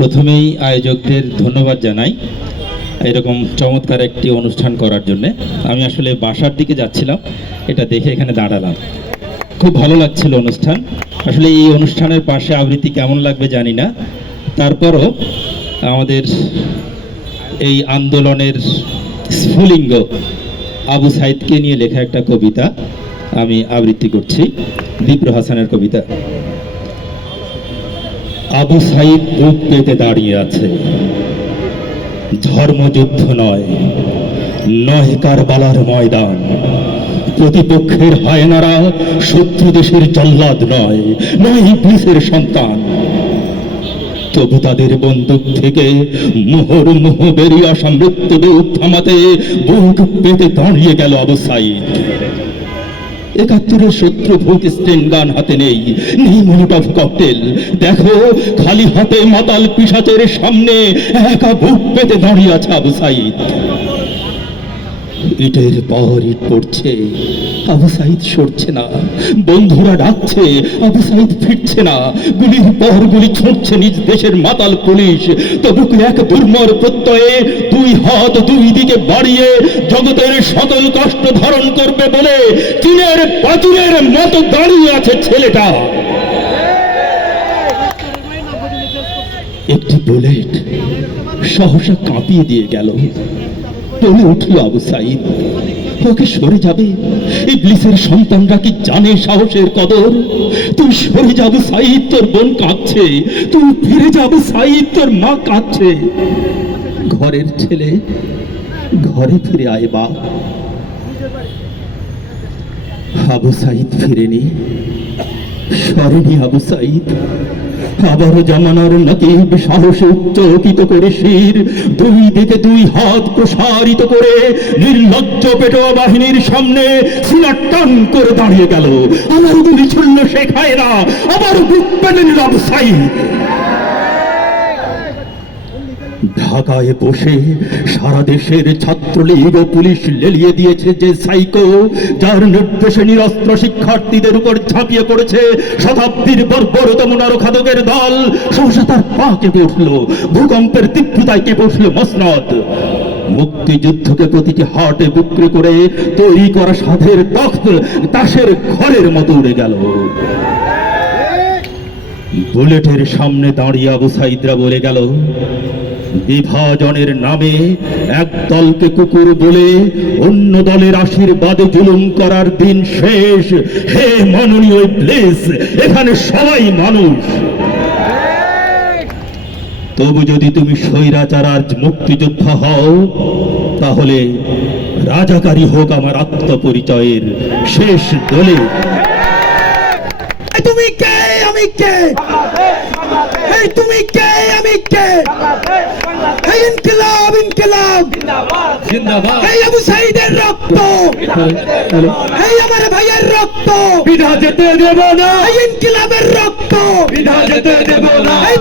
প্রথমেই আয়োজকদের ধন্যবাদ জানাই এরকম চমৎকার একটি অনুষ্ঠান করার জন্য। আমি আসলে বাসার দিকে যাচ্ছিলাম, এটা দেখে এখানে দাঁড়ালাম। খুব ভালো লাগছিল অনুষ্ঠান। আসলে এই অনুষ্ঠানের পাশে আবৃত্তি কেমন লাগবে জানি না, তারপরও আমাদের এই আন্দোলনের স্ফুলিঙ্গ আবু সাইদকে নিয়ে লেখা একটা কবিতা আমি আবৃত্তি করছি, দীপ্র হাসানের কবিতা। আবু সাইদ বুক পেতে দাঁড়িয়ে আছে, ধর্মযুদ্ধ নয়, নয় কারবালার ময়দান। প্রতিপক্ষের হায়নারা শত্রু দেশের জল্লাদ নয়, নয় ইবলিসের সন্তান। তবু তাদের বন্দুক থেকে মোহর মোহ বেরিয়ে আসা মৃত্যুদূত থামাতে বুক পেতে দাঁড়িয়ে গেল আবু সাইদ। ৭১-এর শত্রু ভূত স্টেন গান হাতে নেই, নেই মোলোটভ ককটেল। দেখো খালি হাতে মাতাল পিশাচের সামনে একা বুক পেতে দাঁড়িয়ে আছে আবু সাইদ। ইটের পর ইট পড়ছে, আবু সাইদ সরছে না। বন্ধুরা ডাকছে, আবু সাইদ ফিরছে না। গুলির পর গুলি ছুঁড়ছে নিজ দেশের মাতাল পুলিশ। তবু এক দুর্মর প্রত্যয়ে দুই হাত দুই দিকে বাড়িয়ে জগতের সকল কষ্ট ধারণ করবে বলে চীনের বাজুরের মতো দাঁড়িয়ে আছে ছেলেটা। একটি বুলেট সহসা কাঁপিয়ে দিয়ে গেল। বলে উঠল আবু সাইদ, ওকে সরে যাবে? ইবলিসের সন্তানরা কি জানে সাহসের কদর? তুই সরে যাবে সাইদ, তোর বোন কাঁদছে। তুই ফিরে যাবে সাইদ, তোর মা কাঁদছে। ঘরের ছেলে ঘরে ফিরে আয় বাপ। আবু সাইদ ফিরেনি, সরেনি আবু সাইদ। আবারও জামানার নকিব সাহসে উচ্চকিত করে শির, দুই দিকে দুই হাত প্রসারিত করে নির্লজ্জ পেটোয়া বাহিনীর সামনে সিনা টান করে দাঁড়িয়ে গেল। আমার গুলি ছুড়ল সে খায় না, আবার বুক পেতে নিল আবু সাইদ। ঢাকায় বসে সারা দেশের ছাত্রলীগ ও পুলিশ লেলিয়ে দিয়েছে যে সাইকো, যার নির্দেশে নিরস্ত্র শিক্ষার্থীদের উপর ঝাঁপিয়ে পড়েছে শতাব্দীর বর্বরতম নরখাদকের দল, সহসা তার পা কেঁপে উঠল। ভূকম্পের তীব্রতায় কেঁপে উঠল মসনদ। মুক্তিযুদ্ধকে প্রতিটি হাটে বিক্রি করে তৈরি করা সাধের তখ্ত তাসের ঘরের মতো উড়ে গেল। বুলেটের সামনে দাঁড়িয়ে আবু সাইদরা বলে গেল, বিভাজনের নামে এক দলকে কুকুর বলে অন্য দলের আশীর্বাদে জুলুম করার দিন শেষ। হে মাননীয় ইবলিস, এখানে সবাই মানুষ। তবু যদি তুমি স্বৈরাচার আর মুক্তিযোদ্ধা হও, তাহলে রাজাকারী হোক আমার আত্মপরিচয়ের শেষ দলে। তুমি কে, আমি কে? এই তুমি কে, আমি কে? এই ইনকিলাব, ইনকিলাব জিন্দাবাদ। এই আবু সাইদের রক্ত, এই আমার ভাইয়ের রক্ত বিনা যেতে দেব না। এই ইনকিলাবের রক্ত বিনা যেতে দেব না।